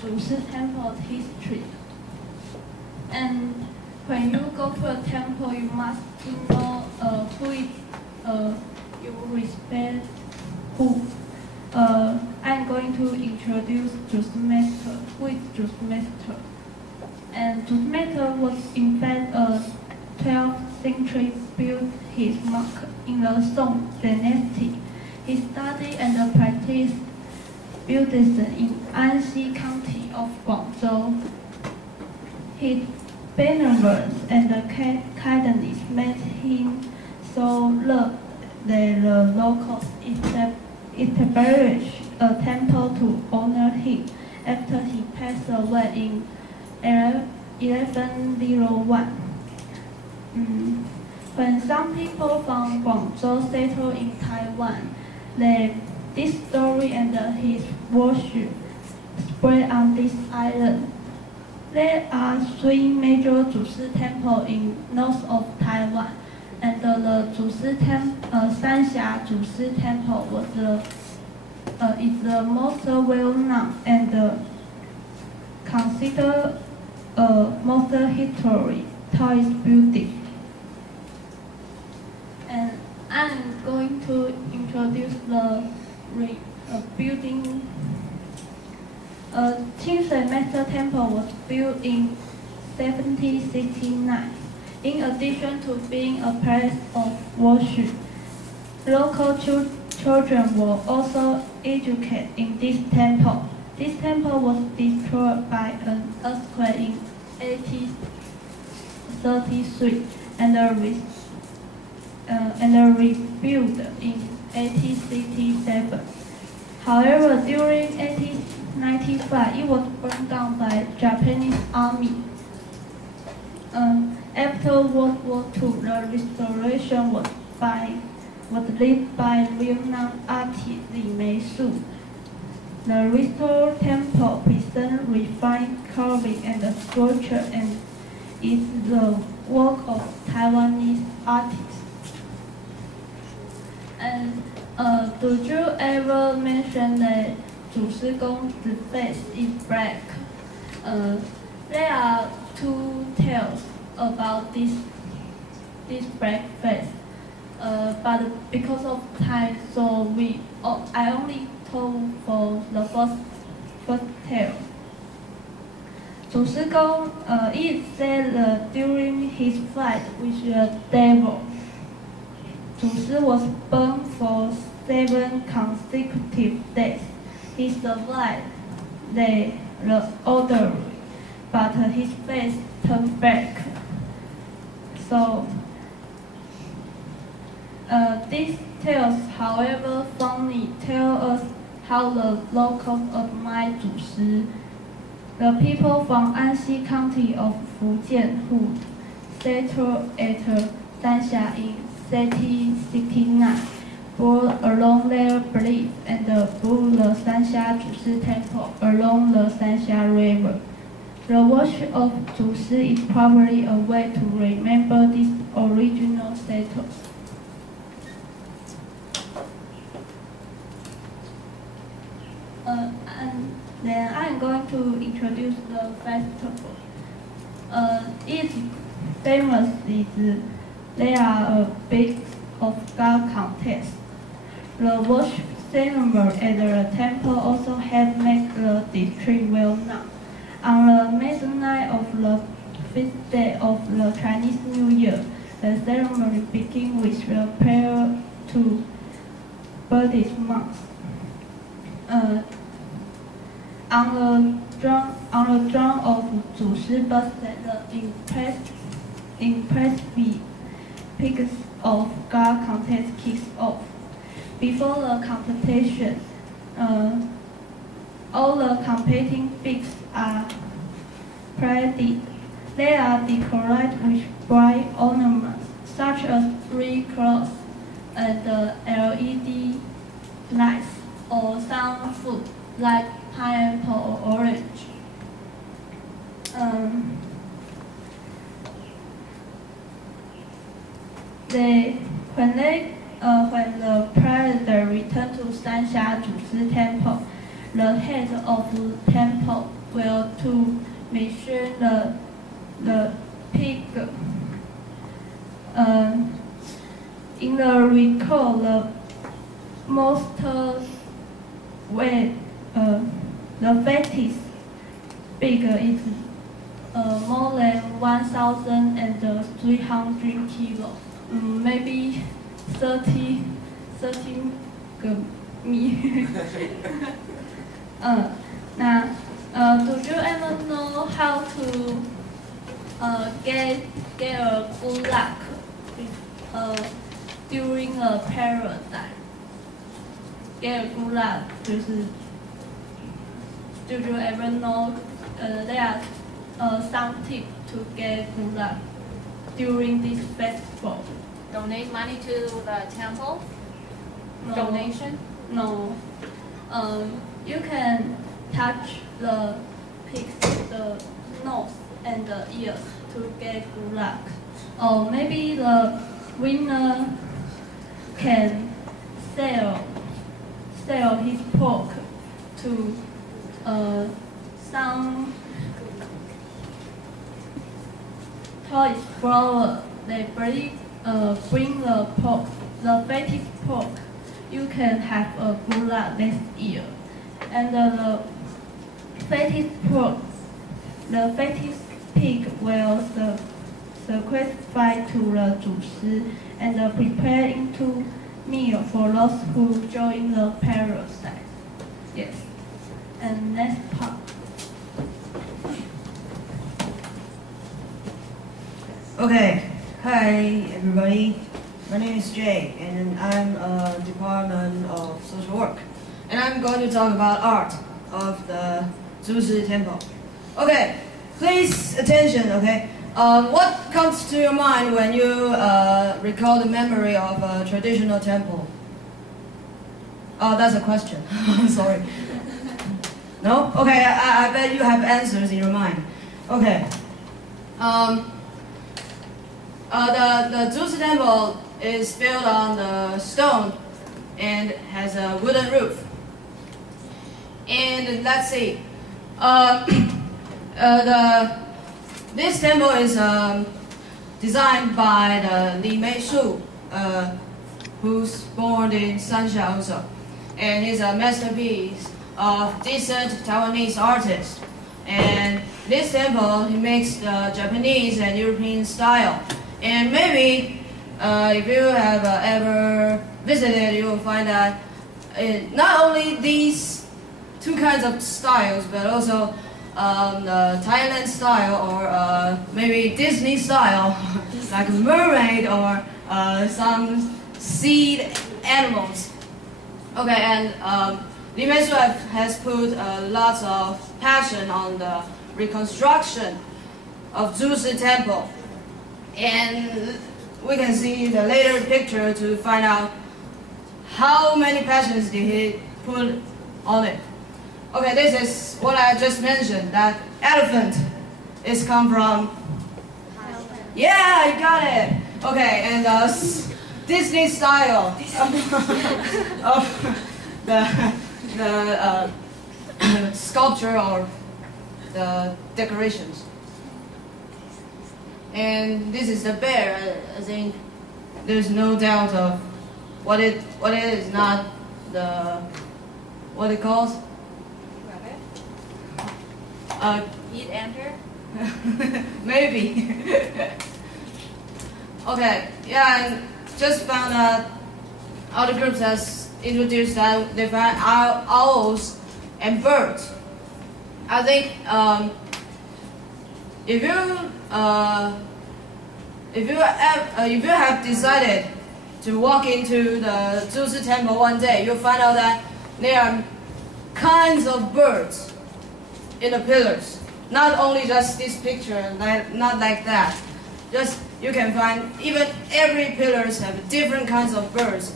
祖师temple history. And when you go to a temple, you must know who is you respect who. I'm going to introduce Master. Who is Master? And Master was in fact a 12th century built his monk in the Song dynasty. He studied and practiced Buddhism in Anxi County of Guangzhou. His benevolence and kindness made him so loved that the locals established a temple to honor him after he passed away in 1101. When some people from Guangzhou settled in Taiwan, this story and his worship spread on this island. There are 3 major Zushi temples in north of Taiwan, and the Sanxia Zushi Temple is the most well-known and considered most historic Taoist building. And I'm going to introduce the building. Qingshui Master Temple was built in 1769. In addition to being a place of worship, local children were also educated in this temple. This temple was destroyed by an earthquake in 1833 and rebuilt in 1867. However, during 1895, it was burned down by Japanese army. After World War II, the restoration was led by renowned artist Li Meisu. The restored temple presents refined carving and sculpture and is the work of Taiwanese artists. And do you ever mention that Zushi Gong's face is black? There are 2 tales about this black face, but because of time, so I only told for the first tale. Zushi Gong is said during his fight with the devil, Zushi was burned for 7 consecutive days. He survived the order, but his face turned black. So these tales, however funny, tell us how the locals admire Zushi. The people from Anxi County of Fujian who settled at Sanxia in 1769 brought along their belief and built the Sanxia Zushi Temple along the Sanxia River. The worship of Zushi is probably a way to remember these original settlers. And then I'm going to introduce the festival. Its famous is there are a big of God contest. The worship ceremony at the temple also has made the district well known. On the midnight of the 5th day of the Chinese New Year, the ceremony begins with the prayer to Buddhist monks. On the drum of Zushi birthday, the impressive pigs of God contest kicks off. Before the competition, all the competing pigs are paraded. They are decorated with bright ornaments such as 3 cloths and LED lights or some food like pineapple or orange. When the president returned to Sanxia Zushi Temple, the head of the temple will to measure the peak. In the record, the most weight, the fattest peak is more than 1,300 kilos, maybe 13 me. Do you ever know how to get a good luck during a paradise? Get a good luck 就是 Do you ever know there are some tips to get good luck during this festival? Donate money to the temple? No. Donation? No. You can touch the pigs, the nose and the ears to get good luck. Or maybe the winner can sell his pork to some toy flower. They bring the pork, the fattest pork. You can have a good luck next year. And the fattest pork, the fattest pig will sacrifice to the 祖师 and prepare into meal for those who join the parasite. Yes. And next part. Okay. Hi everybody. My name is Jay and I'm a Department of Social Work. And I'm going to talk about art of the Zushi Temple. Okay, please attention, okay? What comes to your mind when you recall the memory of a traditional temple? Oh, that's a question. Sorry. No? Okay, I bet you have answers in your mind. Okay. The Zushi Temple is built on the stone and has a wooden roof. And let's see. This temple is designed by the Li Meishu, who's born in Sanxia also, and he's a masterpiece of decent Taiwanese artist. And this temple, he makes the Japanese and European style. And maybe if you have ever visited, you will find that not only these two kinds of styles, but also the Thailand style or maybe Disney style, like a mermaid or some sea animals. Okay, and Li Meishu has put lots of passion on the reconstruction of Zushi Temple. And we can see the later picture to find out how many passions did he put on it. Okay, this is what I just mentioned, that elephant is come from... Yeah, you got it! Okay, and Disney style of the sculpture or the decorations. And this is the bear. I think there's no doubt of what it is, not the what it calls. Eat enter? Maybe. Okay, yeah, and just found out other groups has introduced that they found owls and birds. I think if you have decided to walk into the Zushi Temple one day, you'll find out that there are kinds of birds in the pillars. Not only just this picture, not like that. Just you can find even every pillars have different kinds of birds.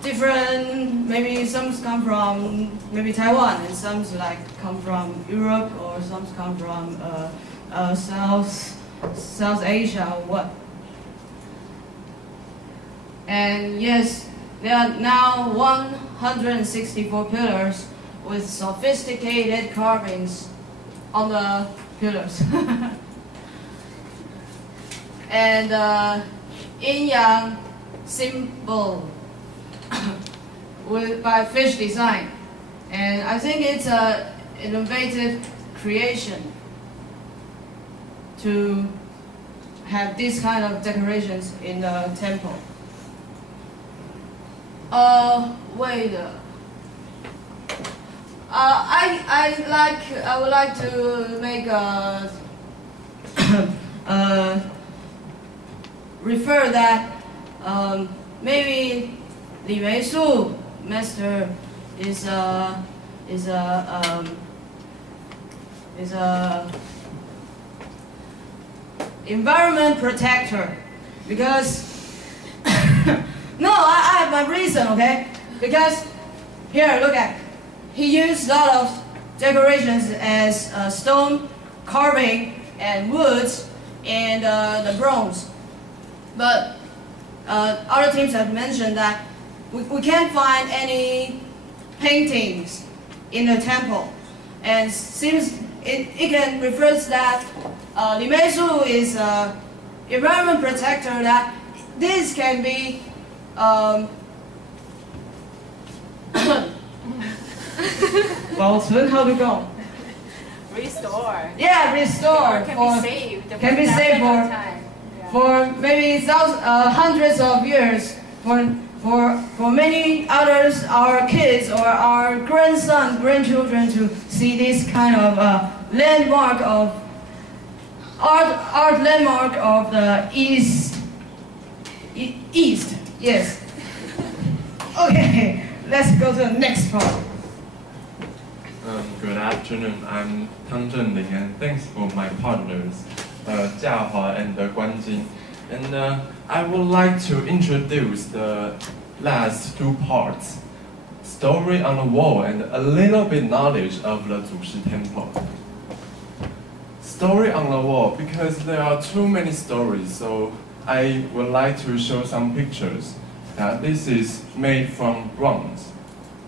Different, maybe some come from maybe Taiwan, and some like come from Europe, or some come from South Asia or what. And yes, there are now 164 pillars with sophisticated carvings on the pillars. And yin-yang symbol by fish design. And I think it's an innovative creation to have this kind of decorations in the temple. Wait. I would like to make a refer that maybe Li Meisu master is a environment protector, because no, I have my reason, okay? Because here, look at, he used a lot of decorations as stone carving and woods and the bronze. But other teams have mentioned that we can't find any paintings in the temple, and seems it can refer that Li Meisu is an environment protector, that this can be how to go? Restore. Yeah, restore. Can be saved. Can be saved for maybe hundreds of years. For many others, our kids or our grandsons, grandchildren, to see this kind of landmark of art landmark of the East. Yes. Okay, let's go to the next part. Good afternoon. I'm Tang Zhenling, and thanks for my partners, Jiahua and Guanjing. And I would like to introduce the last two parts: story on the wall and a little bit knowledge of the Zushi Temple. Story on the wall, because there are too many stories, so I would like to show some pictures. This is made from bronze,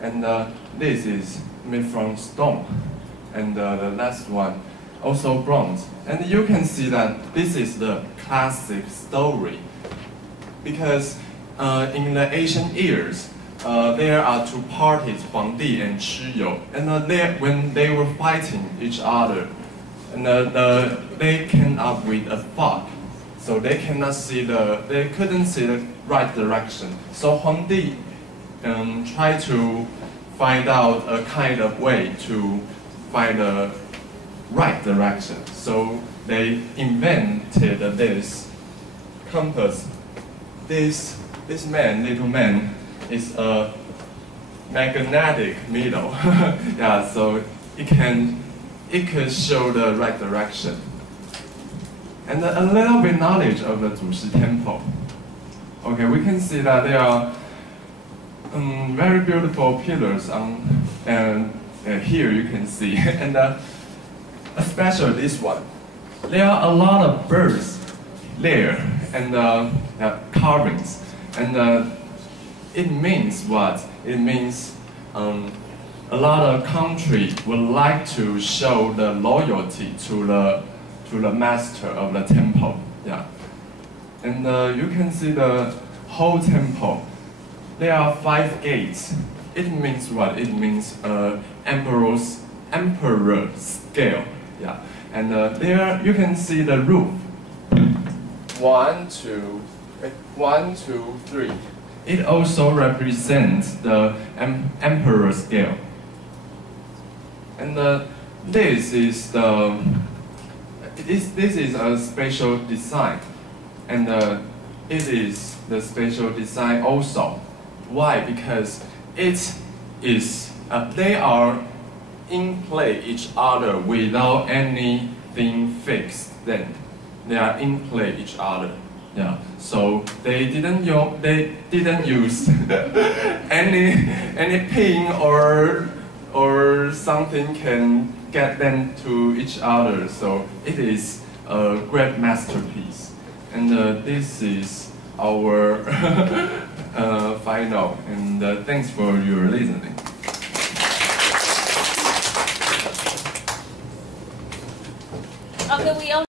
and this is made from stone, and the last one also bronze. And you can see that this is the classic story, because in the ancient years, there are two parties, Huangdi and Chiyou, and when they were fighting each other, and they came up with a fog, so they couldn't see the right direction. So Huangdi tried to find out a kind of way to find the right direction. So they invented this compass. This little man, is a magnetic needle. Yeah, so it could show the right direction. And a little bit knowledge of the Zushi Temple. Okay, we can see that there are very beautiful pillars and here you can see, and especially this one. There are a lot of birds there and carvings, and it means what? It means a lot of country would like to show the loyalty to the master of the temple. Yeah, and you can see the whole temple. There are 5 gates. It means what? It means emperor scale. Yeah, and there you can see the roof. 1, 2, 3. It also represents the emperor scale. And this is a special design, and it is the special design also. Why? Because it is they are in play each other without anything fixed. Then they are in play each other. Yeah. So they didn't use any pin or something can get them to each other. So it is a great masterpiece. And this is our final. And thanks for your listening. Okay, we